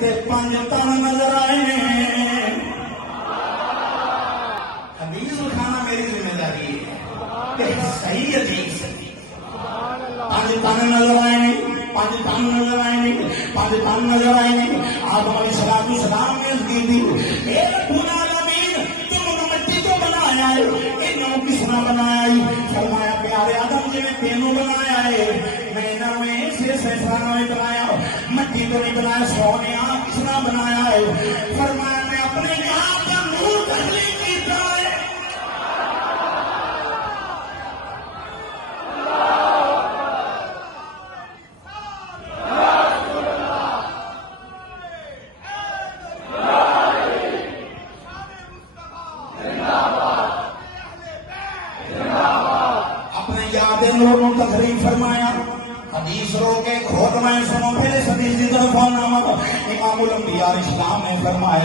تے 5 تن نظر آئے نے. حدیث اٹھانا میری ذمہ داری ہے کہ صحیح حدیث 5 تن نظر آئے نے. 5 تن نظر آئے نے. 5 تن نظر آئے نے. آدم علیہ السلام نے عرض کی تھی اے رب العالمین تم مٹی کو بنایا ہے انہوں کس نے بنایا ہے؟ فرمایا پیارے آدم جی میں تینوں بنایا ہے میں نہ میں سے سیسرانہ میں بنایا مٹی کو نہیں بنایا سونے کس نے بنایا ہے؟ فرمایا میں اپنے یہاں پر نور تخلیق کیتا ہے. لوگوں تقریب فرمایا حدیث رو کے کھول میں سنو پھر اس حدیث کی طرف آنا. امام الانبیاء اسلام نے فرمایا